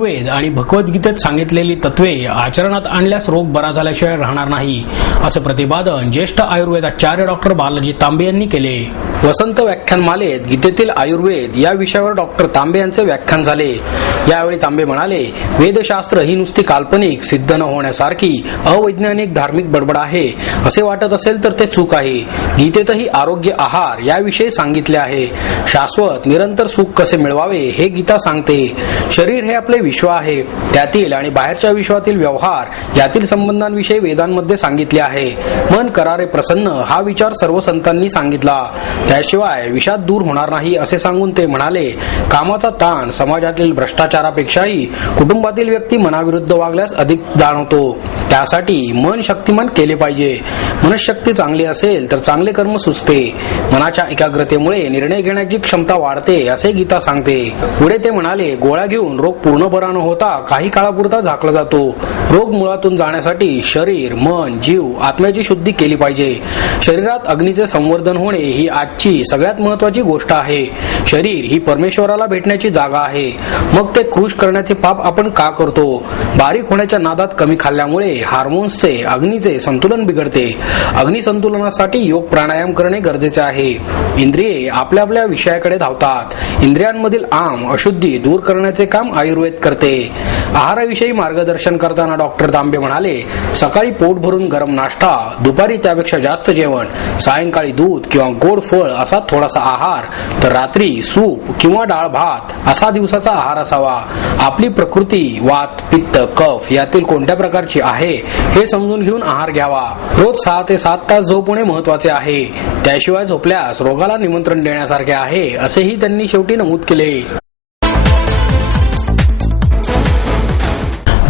आयुर्वेद आणि भगवद्गीतेत सांगितलेली तत्वे आचरणात आणल्यास रोग बरा झाल्याशिवाय राहणार नाही, असं प्रतिपादन ज्येष्ठ आयुर्वेदाचार्य डॉक्टर बालाजी तांबे यांनी केले. वसंत व्याख्यानमालेत गीतेतील आयुर्वेद या विषयावर डॉक्टर तांबे यांचे व्याख्यान झाले. यावेळी तांबे म्हणाले, वेदशास्त्र ही नुसती काल्पनिक, सिद्ध न होण्यासारखी अवैज्ञानिक धार्मिक बडबड आहे असे वाटत असेल तर ते चूक आहे. गीतेतही आरोग्य, आहार याविषयी सांगितले आहे. शाश्वत निरंतर सुख कसे मिळवावे हे गीता सांगते. शरीर हे आपले विश्व आहे. त्यातील आणि बाहेरच्या विश्वातील व्यवहार यातील संबंधांविषयी वेदांमध्ये सांगितले आहे. मन करारे प्रसन्न हा विचार सर्व संतांनी सांगितला. त्याशिवाय विषाद दूर होणार नाही असे सांगून ते म्हणाले, कामाचा ताण समाजातील भ्रष्टाचारापेक्षाही कुटुंबातील व्यक्ती मनाविरुद्ध वागल्यास अधिक जाणवतो. त्यासाठी मन शक्तिमान केले पाहिजे. मनशक्ती चांगली असेल तर चांगले कर्म सुचते. मनाच्या एकाग्रतेमुळे निर्णय घेण्याची क्षमता वाढते असे गीता सांगते. पुढे ते म्हणाले, गोळ्या घेऊन रोग पूर्ण बरा न होता काही काळापुरता झाकला जातो. रोग मुळातून जाण्यासाठी शरीर, मन, जीव, आत्म्याची शुद्धी केली पाहिजे. शरीरात अग्नीचे संवर्धन होणे ही आजची सगळ्यात महत्वाची गोष्ट आहे. शरीर ही परमेश्वराला भेटण्याची जागा आहे. मग ते कृश करण्याचे पाप आपण का करतो? बारीक होण्याच्या नादात कमी खाल्ल्यामुळे हार्मोन्सचे, अग्नीचे संतुलन बिघडते. अग्नी संतुलनासाठी योग प्राणायाम करणे गरजेचे आहे. इंद्रिये आपल्या आपल्या विषयाकडे धावतात. इंद्रियांमधील आम, अशुद्धी दूर करण्याचे काम आयुर्वेद करते. आहाराविषयी मार्गदर्शन करताना डॉक्टर तांबे म्हणाले, सकाळी पोट भरून गरम नाश्ता, दुपारी त्यापेक्षा जास्त जेवण, सायंकाळी दूध किंवा गोड फळ असा थोडासा आहार, तर रात्री सूप किंवा डाळ भात असा दिवसाचा आहार असावा. आपली प्रकृती वात, पित्त, कफ यातील कोणत्या प्रकारची आहे हे समजून घेऊन आहार घ्यावा. रोज 6 ते 7 तास झोप होणे महत्वाचे आहे. त्याशिवाय झोपल्यास रोगाला निमंत्रण देण्यासारखे आहे असेही त्यांनी शेवटी नमूद केले.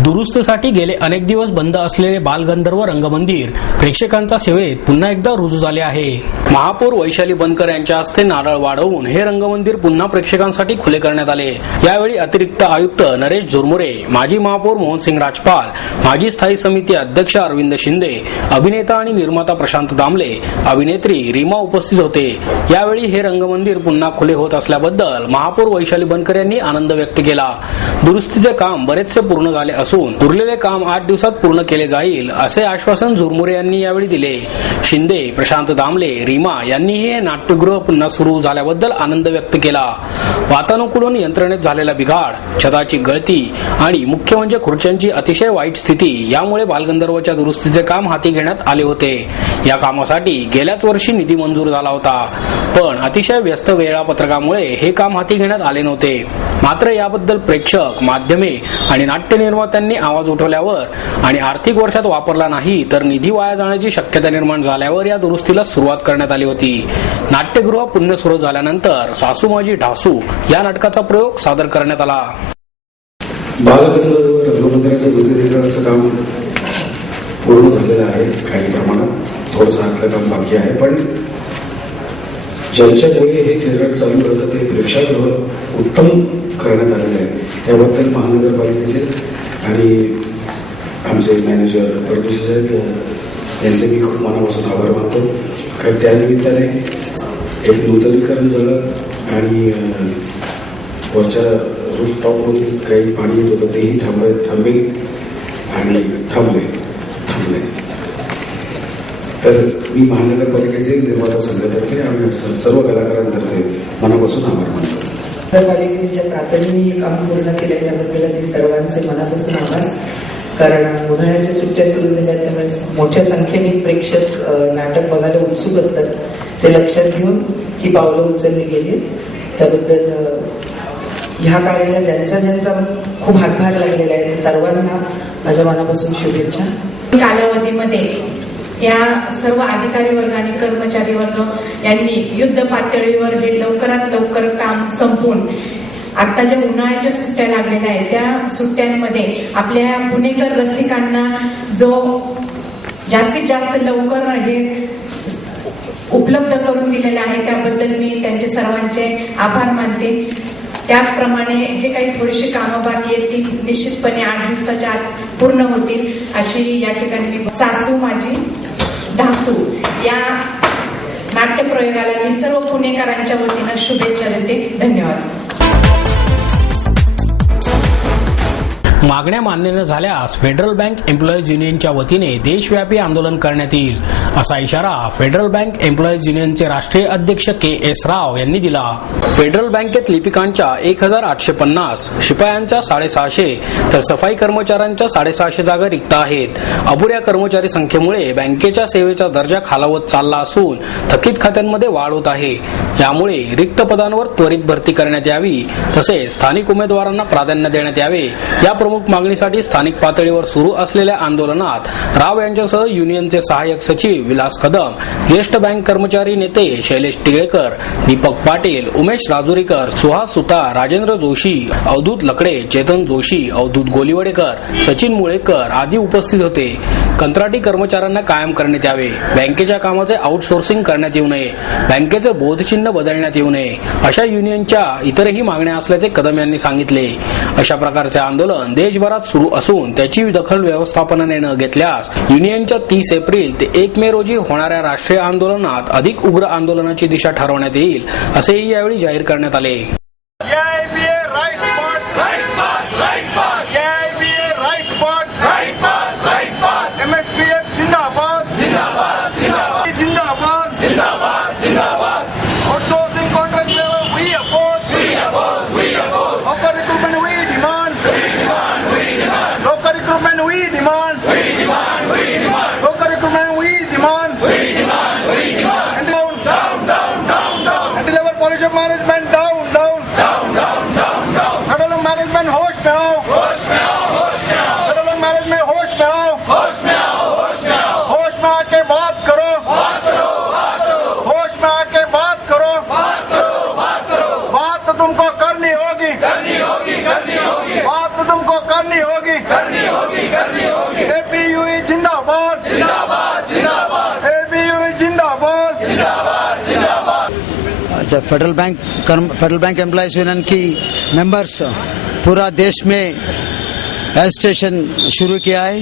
दुरुस्तीसाठी गेले अनेक दिवस बंद असलेले बालगंधर्व रंगमंदिर प्रेक्षकांच्या सेवेत पुन्हा एकदा रुजू झाले आहे. महापौर वैशाली बनकर यांच्या हस्ते नारळ वाढवून हे रंगमंदिर पुन्हा प्रेक्षकांसाठी खुले करण्यात आले. यावेळी अतिरिक्त आयुक्त नरेश झुरमुरे, माजी महापौर मोहनसिंग राजपाल, माजी स्थायी समिती अध्यक्ष अरविंद शिंदे, अभिनेता आणि निर्माता प्रशांत दामले, अभिनेत्री रीमा उपस्थित होते. यावेळी हे रंगमंदिर पुन्हा खुले होत असल्याबद्दल महापौर वैशाली बनकर यांनी आनंद व्यक्त केला. दुरुस्तीचे काम बरेचसे पूर्ण झाले असून उरलेले काम 8 दिवसात पूर्ण केले जाईल असे आश्वासन झुरमुरे यांनी यावेळी दिले. शिंदे, प्रशांत दामले, रीमा यांनीही हे नाट्यगृह पुन्हा सुरू झाल्याबद्दल आनंद व्यक्त केला. वातानुकूलन यंत्रणेत झालेला बिघाड, छताची गळती आणि मुख्य म्हणजे खुर्च्यांची अतिशय वाईट स्थिती यामुळे बालगंधर्वच्या दुरुस्तीचे काम हाती घेण्यात आले होते. या कामासाठी गेल्याच वर्षी निधी मंजूर झाला होता, पण अतिशय व्यस्त वेळापत्रकामुळे हे काम हाती घेण्यात आले नव्हते. मात्र याबद्दल प्रेक्षक, माध्यमे आणि नाट्य निर्मात्यांनी आवाज उठवल्यावर आणि आर्थिक वर्षात वापरला नाही तर निधी वाया जाण्याची शक्यता निर्माण झाल्यावर या दुरुस्तीला सुरुवात करण्यात आली होती. नाट्यगृह पुन्हा सुरू झाल्यानंतर सासू माझी ढासू या नाटकाचा प्रयोग सादर करण्यात आला. बालगंधर्व रंगमंदिराचं नूतनीकरणाचं काम पूर्ण झालेलं आहे. काही प्रमाणात थोडंसं आपलं काम बाकी आहे, पण ज्यांच्यामुळे हे थिएटर चालू करतं ते प्रेक्षागृह उत्तम करण्यात आलेलं आहे. त्याबद्दल महानगरपालिकेचे आणि आमचे मॅनेजर परदेशी साहेब यांचे मी खूप मनापासून आभार मानतो. कारण त्यानिमित्ताने एक नूतनीकरण झालं आणि वरच्या रूफटॉपमधून काही पाणी येत होतं तेही थांबले. तर मी महानगरपालिकेचे निर्माता संघटनेचे आणि सर्व कलाकारांतर्फे मनापासून आभार मानतो. नगरपालिकेच्या तातडीने काम पूर्ण केले त्याबद्दल सर्वांचे मनापासून आभार. कारण उन्हाळ्याच्या सुट्ट्या सुरू झाल्या त्यामुळे मोठ्या संख्येने प्रेक्षक नाटक बघायला उत्सुक असतात. ते लक्षात घेऊन ही पावलं उचलली गेली. त्याबद्दल ह्या कार्याला ज्यांचा खूप हातभार लागलेला आहे सर्वांना माझ्या मनापासून शुभेच्छा. कालावधीमध्ये या सर्व अधिकारी वर्ग आणि कर्मचारी वर्ग यांनी युद्ध पातळीवर हे लवकरात लवकर काम संपवून आता ज्या उन्हाळ्याच्या सुट्ट्या लागलेल्या आहेत त्या सुट्ट्यांमध्ये आपल्या पुणेकर रसिकांना जो जास्तीत जास्त लवकर हे उपलब्ध करून दिलेलं आहे त्याबद्दल मी त्यांचे सर्वांचे आभार मानते. त्याचप्रमाणे जे काही थोडीशी कामं बाकी आहेत ती निश्चितपणे 8 दिवसाच्या आत पूर्ण होतील अशी या ठिकाणी मी सासू माझी ढासू या नाट्यप्रयोगाला मी सर्व पुणेकरांच्या वतीनं शुभेच्छा देते. धन्यवाद. मागण्या मान्य न झाल्यास फेडरल बँक एम्प्लॉईज युनियनच्या वतीने देशव्यापी आंदोलन करण्यात येईल असा इशारा फेडरल बँक एम्प्लॉईज युनियनचे राष्ट्रीय अध्यक्ष के.एस. राव यांनी दिला. फेडरल बँकेत लिपिकांच्या 1850, शिपायांच्या 650 तर सफाई कर्मचाऱ्यांच्या 650 जागा रिक्त आहेत. अपुऱ्या कर्मचारी संख्येमुळे बँकेच्या सेवेचा दर्जा खालावत चालला असून थकीत खात्यांमध्ये वाढ होत आहे. यामुळे रिक्त पदांवर त्वरित भरती करण्यात यावी तसेच स्थानिक उमेदवारांना प्राधान्य देण्यात यावे या प्रमुख मागणीसाठी स्थानिक पातळीवर सुरू असलेल्या आंदोलनात राव यांच्यासह युनियनचे सहाय्यक सचिव विलास कदम, ज्येष्ठ बँक कर्मचारी नेते शैलेश टिळेकर, दीपक पाटील, उमेश राजुरीकर, सुहास सुतार, राजेंद्र जोशी, अवधूत लकडे, चेतन जोशी, अवधूत गोलीवडेकर, सचिन मुळेकर आदी उपस्थित होते. कंत्राटी कर्मचाऱ्यांना कायम करण्यात यावे, बँकेच्या कामाचे आउटसोर्सिंग करण्यात येऊ नये, बँकेचे बोधचिन्ह बदलण्यात येऊ नये अशा युनियनच्या इतरही मागण्या असल्याचे कदम यांनी सांगितले. अशा प्रकारचे आंदोलन देशभरात सुरू असून त्याची दखल व्यवस्थापनाने न घेतल्यास युनियनच्या 30 एप्रिल ते 1 मे रोजी होणाऱ्या राष्ट्रीय आंदोलनात अधिक उग्र आंदोलनाची दिशा ठरवण्यात येईल असेही यावेळी जाहीर करण्यात आले. अच्छा, फेडरल बैंक एम्प्लॉयज यूनियन की मेंबर्स पूरा देश में एजिटेशन शुरू किया है.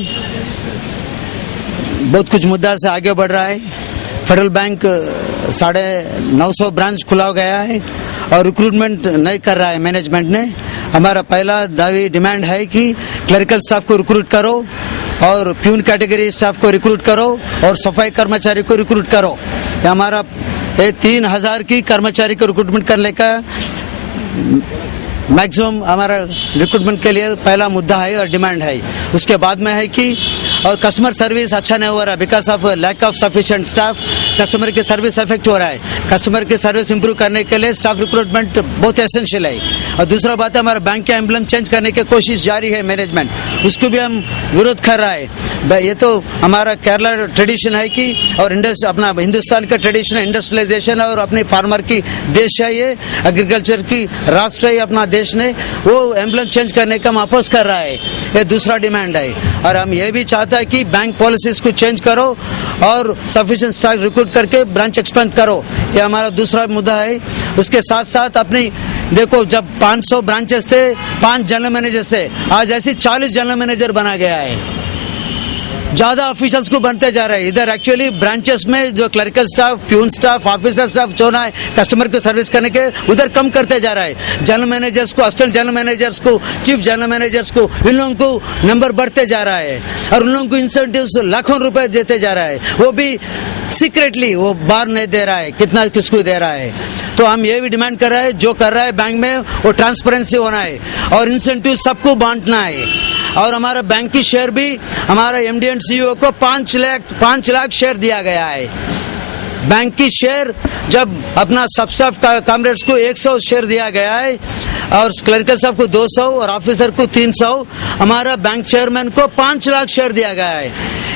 बहुत कुछ मुद्दा से आगे बढ़ रहा है. फेडरल बैंक 950 ब्रांच खुला गया है और रिक्रूटमेंट नहीं कर रहा है मैनेजमेंट ने. हमारा पहला दावी डिमांड है कि क्लरिकल स्टाफ को रिक्रूट करो और प्यून कैटेगरी स्टाफ को रिक्रूट करो और सफाई कर्मचारी को रिक्रूट करो. ये हमारा 3000 की कर्मचारी को रिक्रूटमेंट करने का मैक्सिमम हमारा रिक्रूटमेंट के लिए पहला मुद्दा है और डिमांड है. उसके बाद में है कि और कस्टमर सर्विस अच्छा नहीं हो रहा है because of lack of sufficient staff. Customer की सर्विस इफेक्ट हो रहा है. कस्टमर की सर्विस इंप्रूव करने के लिए स्टाफ रिक्रूटमेंट बहुत एसेंशियल है. और दूसरा बात है हमारा बैंक का एम्बलम चेंज करने की कोशिश जारी है मैनेजमेंट, उसको भी हम विरोध कर रहा है. ये तो हमारा केरला ट्रेडिशन है कि और अपना हिंदुस्तान का ट्रेडिशन है इंडस्ट्रियलाइजेशन और अपने फार्मर की देश है, ये एग्रीकल्चर की राष्ट्र है अपना देश ने. वो एम्बलम चेंज करने का हम अपोज कर रहा है. ये दूसरा डिमांड है. और हम ये भी चाहता है कि बैंक पॉलिसीज को चेंज करो और सफिशिएंट स्टाफ रिक्रूट करके ब्रांच एक्सपेंड करो. ये हमारा दूसरा मुद्दा है. उसके साथ साथ अपनी देखो, जब 500 ब्रांचेस थे, 5 जनरल मैनेजर थे, आज ऐसे 40 जनरल मैनेजर बना गया है. ज्यादा ऑफिसर्स को बनते जा रहे हैं. इधर एक्चुअली ब्रांचेस में जो clerical staff, peon staff, officer staff जो ना है कस्टमर को सर्विस करने के, उधर कम करते जा रहा है. जनरल मैनेजर्स को, असिस्टेंट जनरल मैनेजर्स को, चीफ जनरल मैनेजर्स को, इन लोगों को नंबर बढ़ते जा रहा है और उन लोगों को इंसेंटिव्स लाखों रुपए देते जा रहा है. वो भी सीक्रेटली, वो बाहर नहीं दे रहा है कितना किसको दे रहा है. तो हम ये भी डिमांड कर रहे हैं जो कर रहा है बैंक में वो ट्रांसपेरेंसी होना है और इंसेंटिव सबको बांटना है. और हमारा बैंक की शेयर भी हमारा एमडी एंड सीईओ को 5 लाख शेयर दिया गया है. बैंक की शेयर जब अपना सब स्टाफ कॉमरेड्स को 100 शेयर दिया गया है और क्लरिकल स्टाफ को 200 और ऑफिसर को 300, हमारा बैंक चेयरमैन को 5 लाख शेयर दिया गया है.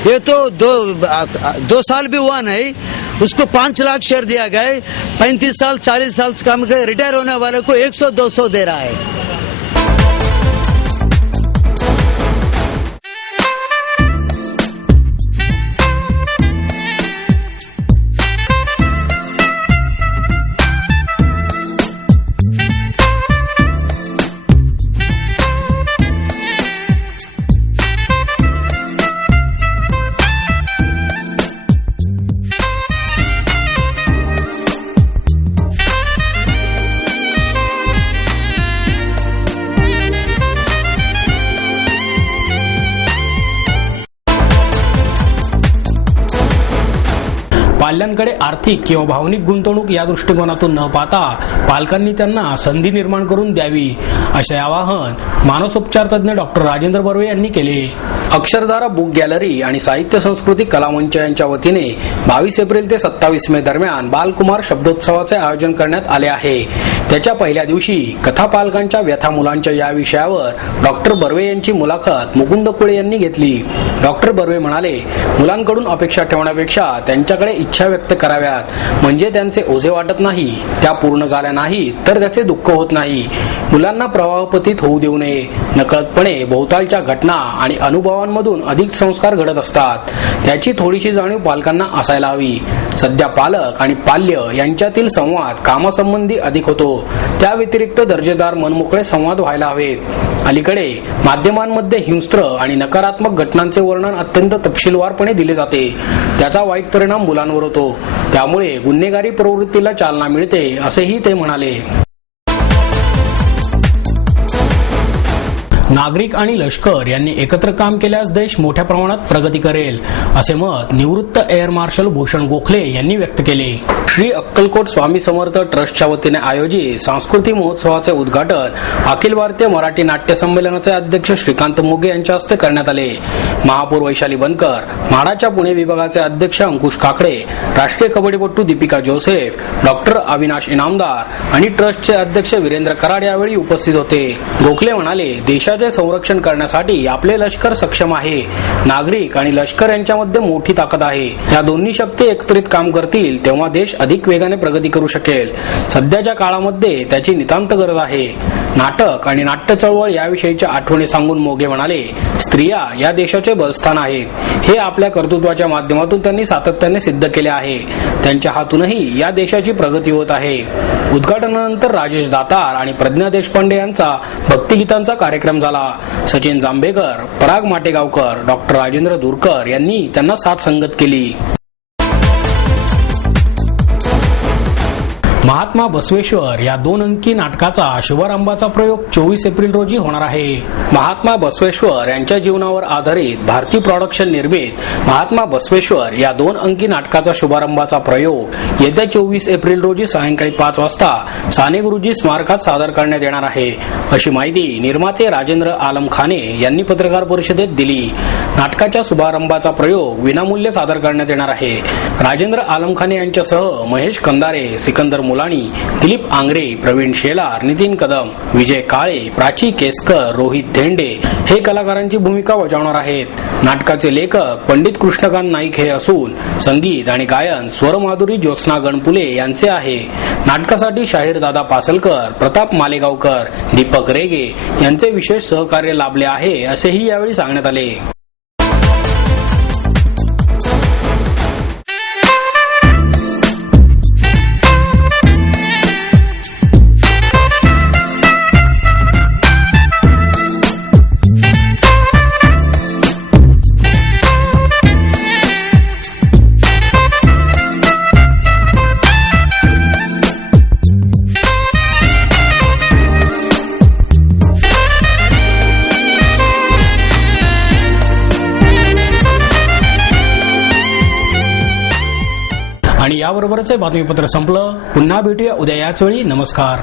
ये तो 2 साल भी हुआ नहीं, उसको 5 लाख शेयर दिया गया है. 35 साल 40 साल काम कर रिटायर होने वाले को 100-200 दे रहा है. पाल्यांकडे आर्थिक किंवा भावनिक गुंतवणूक या दृष्टिकोनातून न पाहता पालकांनी त्यांना संधी निर्माण करून द्यावी असे आवाहन मानसोपचार तज्ञ डॉक्टर राजेंद्र बर्वे यांनी केले. अक्षरधारा बुक गॅलरी आणि साहित्य संस्कृती कलामंच यांच्या वतीने 22 एप्रिल ते 27 मे दरम्यान बालकुमार शब्दोत्सवाचे आयोजन करण्यात आले आहे. त्याच्या पहिल्या दिवशी कथा पालकांच्या व्यथा मुलांच्या या विषयावर डॉक्टर बर्वे यांची मुलाखत मुकुंद कुळे यांनी घेतली. डॉक्टर बर्वे म्हणाले, मुलांकडून अपेक्षा ठेवण्यापेक्षा त्यांच्याकडे इच्छा व्यक्त कराव्यात, म्हणजे त्यांचे ओझे वाटत नाही. त्या पूर्ण झाल्या नाहीत तर त्याचे दुःख होत नाही. मुलांना प्रवाहपतीत होऊ देऊ नये. नकळतपणे भोवतालच्या घटना आणि अनुभवांमधून अधिक संस्कार घडत असतात. त्याची थोडीशी जाणीव पालकांना असायला हवी. सध्या पालक आणि पाल्य यांच्यातील संवाद कामासंबंधी अधिक होतो. त्या व्यतिरिक्त दर्जेदार मनमोकळे संवाद व्हायला हवेत. अलीकडे माध्यमांमध्ये हिंस्त्र आणि नकारात्मक घटनांचे वर्णन अत्यंत तपशीलवारपणे दिले जाते. त्याचा वाईट परिणाम मुलांवर होतो. त्यामुळे गुन्हेगारी प्रवृत्तीला चालना मिळते असेही ते म्हणाले. नागरिक आणि लष्कर यांनी एकत्र काम केल्यास देश मोठ्या प्रमाणात प्रगती करेल असे मत निवृत्त एअर मार्शल भूषण गोखले यांनी व्यक्त केले. श्री अक्कलकोट स्वामी समर्थ ट्रस्टच्या वतीने आयोजित सांस्कृतिक महोत्सवाचे उद्घाटन अखिल भारतीय मराठी नाट्य संमेलनाचे अध्यक्ष श्रीकांत मोगे यांच्या हस्ते करण्यात आले. महापौर वैशाली बनकर, म्हाडाच्या पुणे विभागाचे अध्यक्ष अंकुश काकडे, राष्ट्रीय कबड्डीपटू दीपिका जोसेफ, डॉक्टर अविनाश इनामदार आणि ट्रस्टचे अध्यक्ष वीरेंद्र कराड यावेळी उपस्थित होते. गोखले म्हणाले, देशाचे संरक्षण करण्यासाठी आपले लष्कर सक्षम आहे. नागरिक आणि लष्कर यांच्यामध्ये मोठी ताकद आहे. या दोन्ही शक्ती एकत्रित काम करतील तेव्हा देश अधिक वेगाने प्रगती करू शकेल. सध्याच्या काळामध्ये त्याची नितांत गरज आहे. नाटक आणि नाट्य चळवळ याविषयीच्या आठवणी सांगून मोगे म्हणाले, स्त्रिया या देशाचे बलस्थान आहेत. हे आपल्या कर्तृत्वाच्या माध्यमातून त्यांनी सातत्याने सिद्ध केले आहे. त्यांच्या हातूनही या देशाची प्रगती होत आहे. उद्घाटनानंतर राजेश दातार आणि प्रज्ञा देशपांडे यांचा भक्तिगीतांचा कार्यक्रम झाला. सचिन जांभेकर, पराग माटेगावकर, डॉक्टर राजेंद्र दूरकर यांनी त्यांना साथ संगत केली. महात्मा बसवेश्वर या 2 अंकी नाटकाचा शुभारंभाचा प्रयोग 24 एप्रिल रोजी होणार आहे. महात्मा बसवेश्वर यांच्या जीवनावर आधारित भारती प्रोडक्शन निर्मित महात्मा बसवेश्वर या 2 अंकी नाटकाचा शुभारंभाचा प्रयोग येत्या 24 एप्रिल रोजी सायंकाळी 5 वाजता साने गुरुजी स्मारकात सादर करण्यात येणार आहे, अशी माहिती निर्माते राजेंद्र आलमखाने यांनी पत्रकार परिषदेत दिली. नाटकाच्या शुभारंभाचा प्रयोग विनामूल्य सादर करण्यात येणार आहे. राजेंद्र आलमखाने यांच्यासह महेश कंदारे, सिकंदर मुलानी, दिलीप आंग्रे, प्रवीण शेलार, नितीन कदम, विजय काळे, प्राची केसकर, रोहित धेंडे हे कलाकारांची भूमिका बजावणार आहेत. नाटकाचे लेखक पंडित कृष्णकांत नाईक हे असून संगीत आणि गायन स्वरमाधुरी ज्योत्स्ना गणपुले यांचे आहे. नाटकासाठी शाहीर दादा पासलकर, प्रताप मालेगावकर, दीपक रेगे यांचे विशेष सहकार्य लाभले आहे असेही यावेळी सांगण्यात आले. आणि याबरोबरच हे बातमीपत्र संपलं. पुन्हा भेटूया उद्या याच वेळी. नमस्कार.